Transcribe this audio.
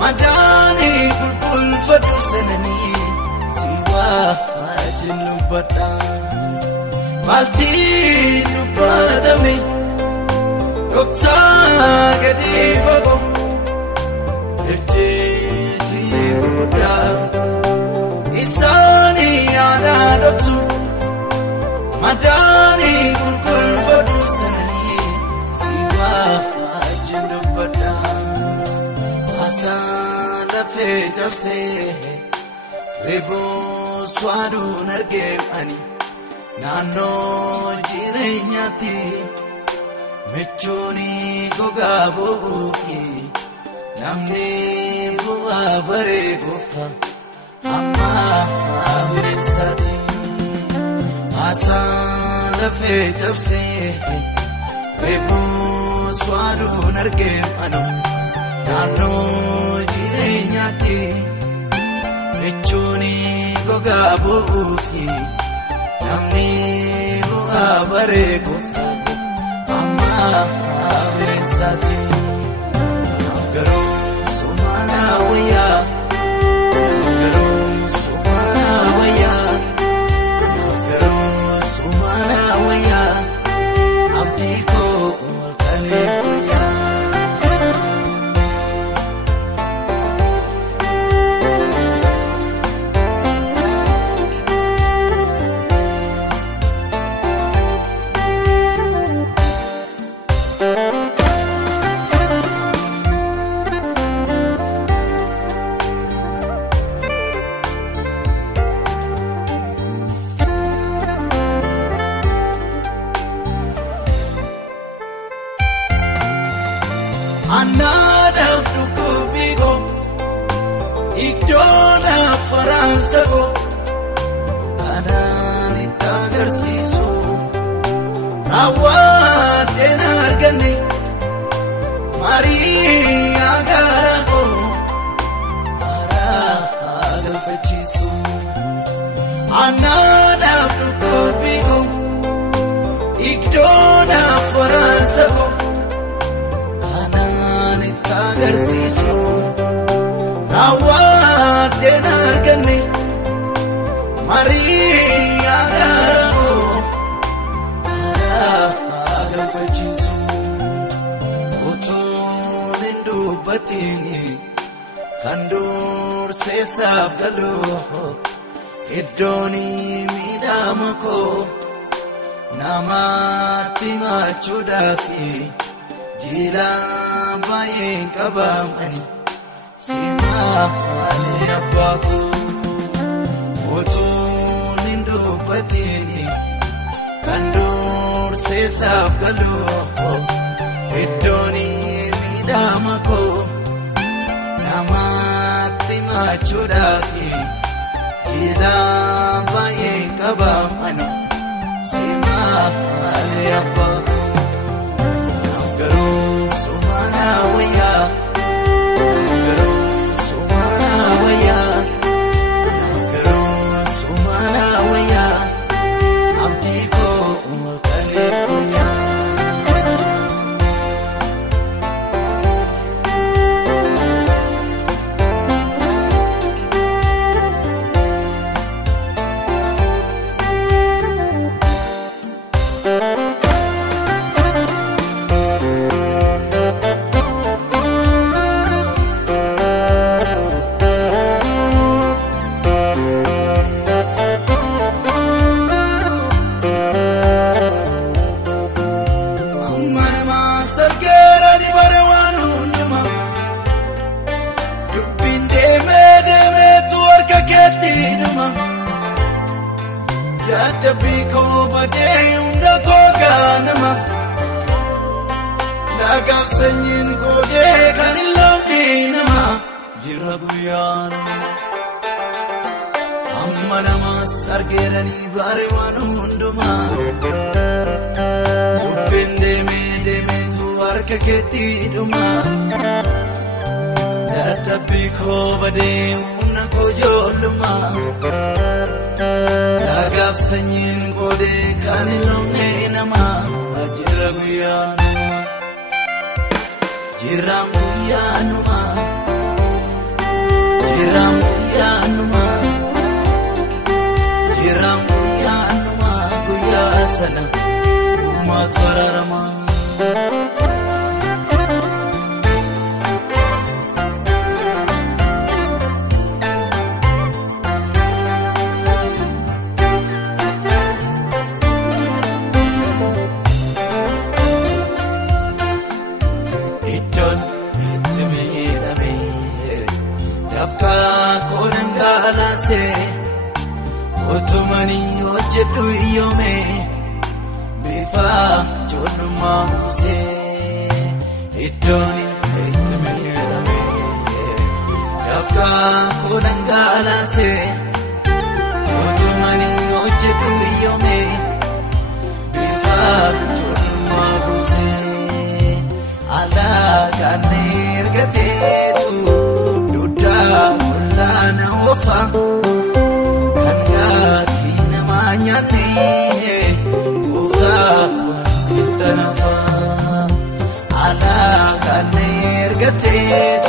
Madani kulkul fadu senani siwa ajnu bata malti nubatame doksa gadi fago ejeti kuda isani ana doksu Madani kulkul fadu senani siwa ajnu bata Hasan lafe jabse rebo swadu nargem ani nano jirenyati mechoni goga bofi namne buwa bare gofta amma abrinsati Hasan lafe jabse rebo swadu nargem ani Nano jirenyati mechoni goga bofi namni bu'a bare gofta amma abrinsati nafgaro sumana waya nafgaro sumana waya nafgaro sumana waya abdiko kalibuya Anada dukubigo Ikdona faransago Anani tagarsiso Rawad denargani Maria garago Ara agalfachiso Anada dukubigo Ikdona faransago Tagarsiso Rawad denargani Maria garago agalfachiso Otun indubatini Kandur sesab galo Iddoni midamako Namati machudafi Jila bayin kabamani Sima wale abaku Otun indubatini Kandur sesab galo Iddoni midamako Namati machudafi Jila bayin kabamani Sima wale abaku Nafgaro sumana waya Nafgaro sumana waya Nafgaro sumana waya Abdiko kalibuya Biko bade unda koganama Lagaf sanyin kode kanilomni nama Jiraguyan Amma nama sargerani barewan unduma Ubbinde me tu arka keti duma Biko bade unda kojoluma Lagaf sanyin kode kanilomne nama Jiraguyan Jiraguyanuma sana umat wararama idon itmidame dafka konangalase otumani ojedu iyome bifa jonuma muse idoni etmiyedame dafka konangalase otumani ojedu iyome bifa jonuma muse ala kanir gatetu duda mulana wafa kangatina manyane ufta sitanafa ala kanir gatetu